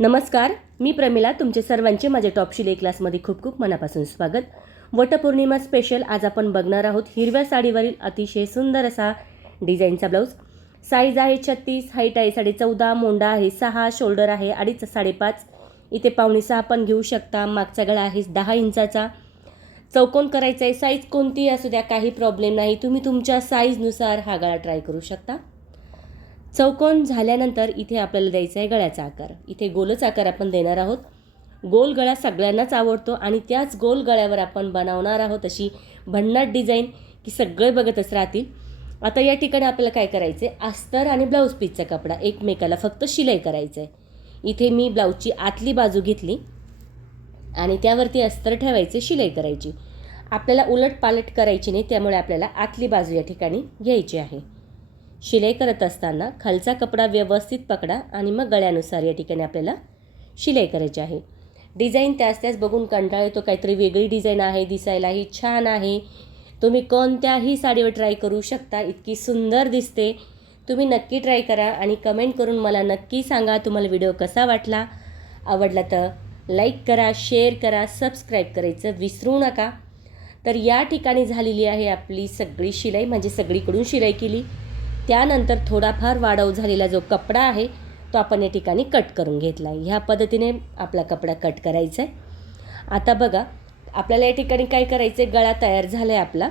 नमस्कार मी प्रमिला तुमचे सर्वांचे माझ्या टॉप शिले क्लासमध्ये खूप खूप मनापासून स्वागत. वटपौर्णिमा स्पेशल आज आपण बघणार आहोत हिरव्या साडीवरील अतिशय सुंदर असा डिझाईनचा ब्लाऊज साईज आहे छत्तीस हाईट आहे साडे चौदा मोंडा आहे सहा शोल्डर आहे अडीच साडेपाच. इथे पावणे सहा पण घेऊ शकता मागचा गळा आहे दहा इंचाचा. चौकोन करायचा आहे साईज कोणतीही असू द्या काही प्रॉब्लेम नाही. तुम्ही तुमच्या साईजनुसार हा गळा ट्राय करू शकता. चौकोन झाल्यानंतर इथे आपल्याला द्यायचा आहे गळ्याचा आकार. इथे गोलच आकार आपण देणार आहोत. गोल गळा सगळ्यांनाच आवडतो आणि त्याच गोल गळ्यावर आपण बनवणार आहोत अशी भन्नाट डिझाईन की सगळे बघतच राहतील. आता या ठिकाणी आपल्याला काय करायचं आहे अस्तर आणि ब्लाऊज पीसचा कपडा. एकमेकाला फक्त शिलाई करायचं आहे इथे मी ब्लाऊजची आतली बाजू घेतली आणि त्यावरती अस्तर ठेवायचे शिलाई करायची. आपल्याला उलट पालट करायची नाही त्यामुळे आपल्याला आतली बाजू या ठिकाणी घ्यायची आहे. शिलाई करत असताना खालचा कपडा व्यवस्थित पकडा आणि मग गळ्यानुसार या ठिकाणी आपल्याला शिलाई करायची आहे. डिझाईन त्याच त्याच बघून कंटाळ येतो. काहीतरी वेगळी डिझाईन आहे दिसायलाही छान आहे. तुम्ही कोणत्याही साडीवर ट्राय करू शकता. इतकी सुंदर दिसते. तुम्ही नक्की ट्राय करा आणि कमेंट करून मला नक्की सांगा तुम्हाला व्हिडिओ कसा वाटला. आवडला तर लाईक करा शेअर करा सबस्क्राईब करायचं विसरू नका. तर या ठिकाणी झालेली आहे आपली सगळी शिलाई. म्हणजे सगळीकडून शिलाई केली. त्यानंतर थोडाफार वाढव झालेला जो कपडा आहे तो आपण या ठिकाणी कट करून घेतला आहे. ह्या पद्धतीने आपला कपडा कट करायचा आहे आता बघा आपल्याला या ठिकाणी काय करायचं आहे गळा तयार झाला आहे आपला.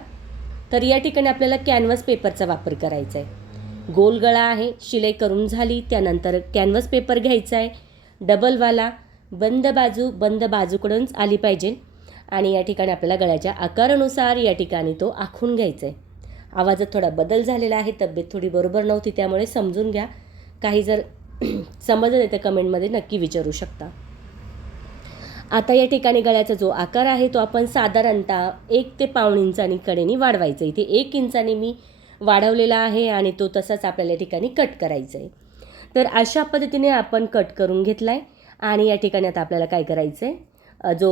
तर या ठिकाणी आपल्याला कॅनव्हस पेपरचा वापर करायचा आहे गोल गळा आहे शिलाई करून झाली त्यानंतर कॅनव्हस पेपर घ्यायचा आहे डबलवाला बंद बाजू बंद बाजूकडूनच आली पाहिजे. आणि या ठिकाणी आपल्याला गळ्याच्या आकारानुसार या ठिकाणी तो आखून घ्यायचा आहे आवाजात थोडा बदल झालेला आहे तब्येत थोडी बरोबर नव्हती त्यामुळे समजून घ्या. काही जर समजलं नाही तर कमेंटमध्ये नक्की विचारू शकता. आता या ठिकाणी गळ्याचा जो आकार आहे तो आपण साधारणतः एक ते पाऊण इंचानी कडेने वाढवायचा इथे एक इंचाने मी वाढवलेला आहे आणि तो तसाच आपल्याला या ठिकाणी कट करायचा आहे. तर अशा पद्धतीने आपण कट करून घेतला आहे आणि या ठिकाणी आता आपल्याला काय करायचं आहे जो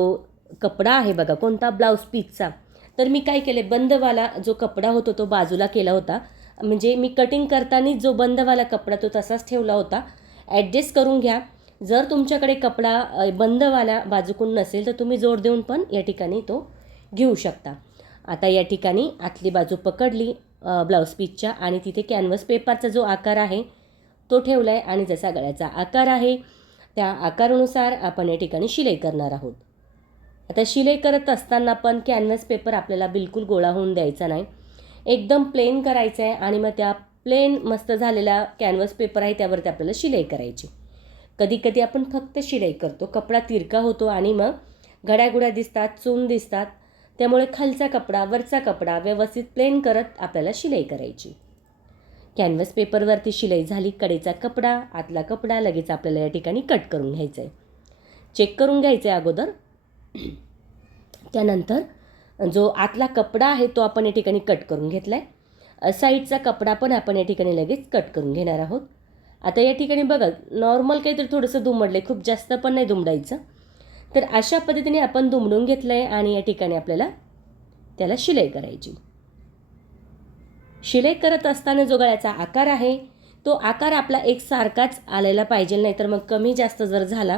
कपडा आहे बघा कोणता? ब्लाऊज पीसचा. तर मी काय केले बंदवाला जो कपडा होतो तो बाजूला केला होता. म्हणजे मी कटिंग करताना जो बंदवाला कपडा तो तसाच ठेवला होता. ॲडजस्ट करून घ्या. जर तुमच्याकडे कपडा बंदवाला बाजूकडून नसेल तर तुम्ही जोड देऊन पण या ठिकाणी तो घेऊ शकता. आता या ठिकाणी आतली बाजू पकडली ब्लाऊज पीसच्या आणि तिथे कॅनव्हस पेपरचा जो आकार आहे तो ठेवला आहे आणि जसा गळ्याचा आकार आहे त्या आकारानुसार आपण या ठिकाणी शिलाई करणार आहोत. आता शिलाई करत असताना पण कॅनव्हस पेपर आपल्याला बिलकुल गोळा होऊन द्यायचा नाही. एकदम प्लेन करायचं आहे आणि मग त्या प्लेन मस्त झालेला कॅनव्हस पेपर आहे त्यावरती आपल्याला शिलाई करायची. कधी कधी आपण फक्त शिलाई करतो कपडा तिरका होतो आणि मग घड्यागुड्या दिसतात चून दिसतात. त्यामुळे खालचा कपडा वरचा कपडा व्यवस्थित प्लेन करत आपल्याला शिलाई करायची. कॅनव्हस पेपरवरती शिलाई झाली कडेचा कपडा आतला कपडा लगेच आपल्याला या ठिकाणी कट करून घ्यायचा आहे चेक करून घ्यायचं आहे अगोदर. त्यानंतर जो आतला कपडा आहे तो आपण या ठिकाणी कट करून घेतला आहे साईडचा कपडा पण आपण या ठिकाणी लगेच कट करून घेणार आहोत. आता या ठिकाणी बघा नॉर्मल काहीतरी थोडंसं दुमडलं आहे खूप जास्त पण नाही दुमडायचं. तर अशा पद्धतीने आपण दुमडून घेतलं आहे आणि या ठिकाणी आपल्याला त्याला शिलाई करायची. शिलाई करत असताना जो गळ्याचा आकार आहे तो आकार आपला एकसारखाच आलेला पाहिजे नाही तर मग कमी जास्त जर झाला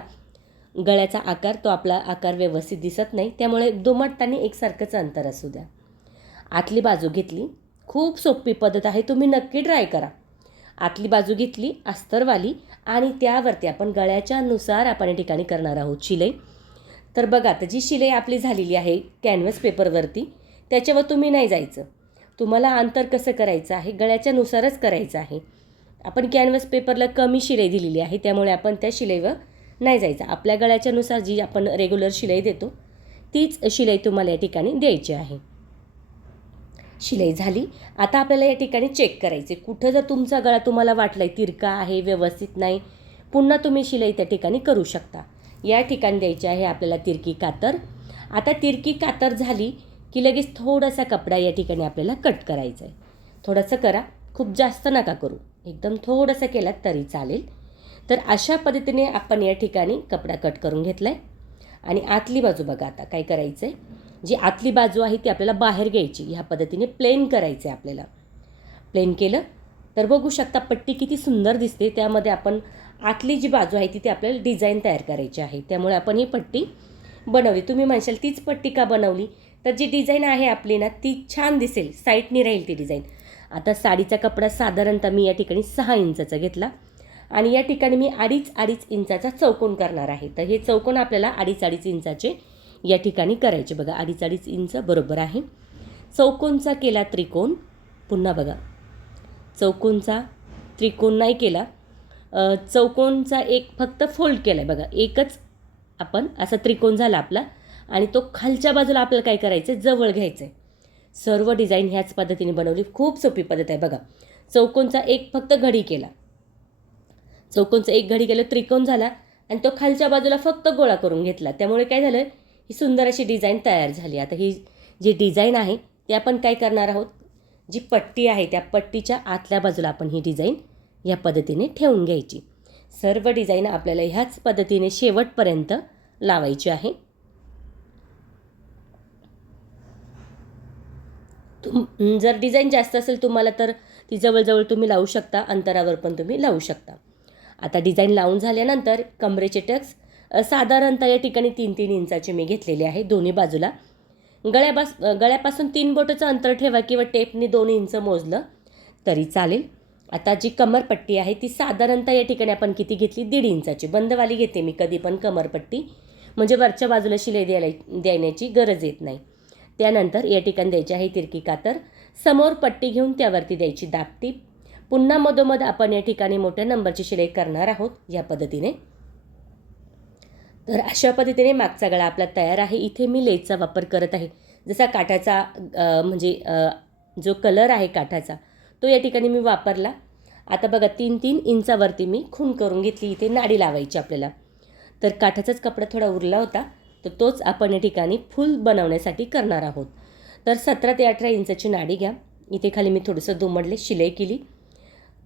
गळ्याचा आकार तो आपला आकार व्यवस्थित दिसत नाही. त्यामुळे दुमटताना एकसारखंच अंतर असू द्या. आतली बाजू घेतली. खूप सोपी पद्धत आहे. तुम्ही नक्की ट्राय करा. आतली बाजू घेतली अस्तरवाली आणि त्यावरती आपण गळ्याच्या नुसार आपण या ठिकाणी करणार आहोत शिलाई. तर बघा आता जी शिलाई आपली झालेली आहे कॅनव्हस पेपरवरती त्याच्यावर तुम्ही नाही जायचं. तुम्हाला अंतर कसं करायचं आहे? गळ्याच्या नुसारच करायचं आहे. आपण कॅनव्हस पेपरला कमी शिलाई दिलेली आहे. त्यामुळे आपण त्या शिलाईवर नाही जायचं. आपल्या गळ्याच्यानुसार जी आपण रेग्युलर शिलाई देतो तीच शिलाई तुम्हाला या ठिकाणी द्यायची आहे. शिलाई झाली. आता आपल्याला या ठिकाणी चेक करायचे कुठं जर तुमचा गळा तुम्हाला वाटला आहे तिरका आहे व्यवस्थित नाही पुन्हा तुम्ही शिलाई त्या ठिकाणी करू शकता. या ठिकाणी द्यायची आहे आपल्याला तिरकी कातर. आता तिरकी कातर झाली की लगेच थोडासा कपडा या ठिकाणी आपल्याला कट करायचा आहे थोडंसं करा. खूप जास्त नका करू. एकदम थोडंसं केलात तरी चालेल. तर अशा पद्धतीने आपण या ठिकाणी कपडा कट करून घेतला आहे आणि आतली बाजू बघा आता काय करायचं आहे जी आतली बाजू आहे ती आपल्याला बाहेर घ्यायची. ह्या पद्धतीने प्लेन करायचं आहे आपल्याला. प्लेन केलं तर बघू शकता पट्टी किती सुंदर दिसते. त्यामध्ये आपण आतली जी बाजू आहे तिथे आपल्याला डिझाईन तयार करायची आहे. त्यामुळे आपण ही पट्टी बनवली. तुम्ही म्हणशाल तीच पट्टी का बनवली? तर जी डिझाईन आहे आपली ना ती छान दिसेल. साईटनी राहील ती डिझाईन आता साडीचा कपडा साधारणतः मी या ठिकाणी सहा इंचाचा घेतला. आणि या ठिकाणी मी अडीच अडीच इंचाचा चौकोन करणार आहे. तर हे चौकोन आपल्याला अडीच अडीच इंचाचे या ठिकाणी करायचे. बघा अडीच अडीच इंच बरोबर आहे. चौकोनचा केला त्रिकोण. पुन्हा बघा चौकोनचा त्रिकोण नाही केला. चौकोनचा एक फक्त फोल्ड केला आहे बघा एकच आपण असा त्रिकोण झाला आपला आणि तो खालच्या बाजूला आपल्याला काय करायचं आहे जवळ घ्यायचं आहे सर्व डिझाईन ह्याच पद्धतीने बनवली. खूप सोपी पद्धत आहे. बघा चौकोनचा एक फक्त घडी केला. चौकोनचं एक घडी गेलं त्रिकोण झाला आणि तो खालच्या बाजूला फक्त गोळा करून घेतला. त्यामुळे काय झालं ही सुंदर अशी डिझाईन तयार झाली. आता ही जी डिझाईन आहे ते आपण काय करणार आहोत? जी पट्टी आहे त्या पट्टीच्या आतल्या बाजूला आपण ही डिझाईन या पद्धतीने ठेवून घ्यायची. सर्व डिझाईन आपल्याला ह्याच पद्धतीने शेवटपर्यंत लावायची आहे. तुम जर डिझाईन जास्त असेल तुम्हाला तर ती जवळजवळ तुम्ही लावू शकता अंतरावर पण तुम्ही लावू शकता. आता डिझाईन लावून झाल्यानंतर कमरेचे टक्स साधारणतः या ठिकाणी तीन तीन इंचाचे मी घेतलेले आहे दोन्ही बाजूला. गळ्यापास गळ्यापासून तीन बोटाचं अंतर ठेवा किंवा टेपने दोन इंच मोजलं तरी चालेल. आता जी कमरपट्टी आहे ती साधारणतः या ठिकाणी आपण किती घेतली? दीड इंचाची. बंदवाली घेते मी कधी पण कमरपट्टी. म्हणजे वरच्या बाजूला शिलाई द्यायला देण्याची गरज येत नाही. त्यानंतर या ठिकाणी द्यायची आहे तिरकी कातर. समोर पट्टी घेऊन त्यावरती द्यायची दापटीप पुन्हा मधोमध आपण या ठिकाणी मोठ्या नंबरची शिलाई करणार आहोत या पद्धतीने. तर अशा पद्धतीने मागचा गळा आपला तयार आहे. इथे मी लेसचा वापर करत आहे. जसा काठाचा म्हणजे जो कलर आहे काठाचा तो या ठिकाणी मी वापरला. आता बघा तीन तीन इंचावरती मी खून करून घेतली. इथे नाडी लावायची आपल्याला. तर काठाचाच कपडा थोडा उरला होता. तर तोच आपण या ठिकाणी फुल बनवण्यासाठी करणार आहोत. तर सतरा ते अठरा इंचाची नाडी घ्या. इथे खाली मी थोडंसं दुमडले शिलाई केली.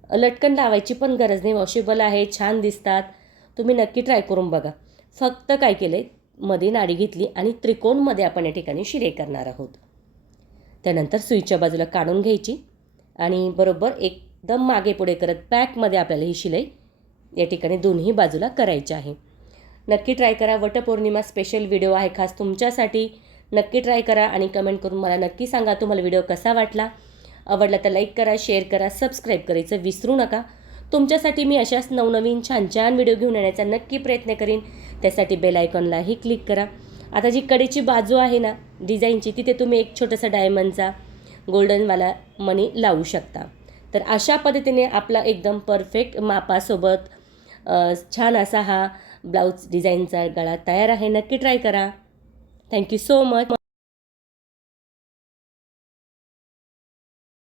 लटकन लावायची पण गरज नाही. वॉशेबल आहे छान दिसतात. तुम्ही नक्की ट्राय करून बघा. फक्त काय केलं आहे मध्ये नाडी घेतली आणि त्रिकोणमध्ये आपण या ठिकाणी शिरे करणार आहोत. त्यानंतर सुईच्या बाजूला काढून घ्यायची आणि बरोबर एकदम मागे पुढे करत पॅकमध्ये आपल्याला ही शिलाई या ठिकाणी दोन्ही बाजूला करायची आहे. नक्की ट्राय करा. वटपौर्णिमा स्पेशल व्हिडिओ आहे. खास तुमच्यासाठी नक्की ट्राय करा आणि कमेंट करून मला नक्की सांगा तुम्हाला व्हिडिओ कसा वाटला. आवडला तर लाईक करा शेअर करा सबस्क्राईब करायचं विसरू नका. तुमच्यासाठी मी अशाच नवनवीन छान छान व्हिडिओ घेऊन येण्याचा नक्की प्रयत्न करीन. त्यासाठी बेल आयकॉनलाही क्लिक करा. आता जी कडेची बाजू आहे ना डिझाईनची तिथे तुम्ही एक छोटासा डायमंडचा गोल्डनवाला मनी लावू शकता. तर अशा पद्धतीने आपला एकदम परफेक्ट मापासोबत छान असा हा ब्लाऊज डिझाईनचा गळा तयार आहे. नक्की ट्राय करा. Thank you so much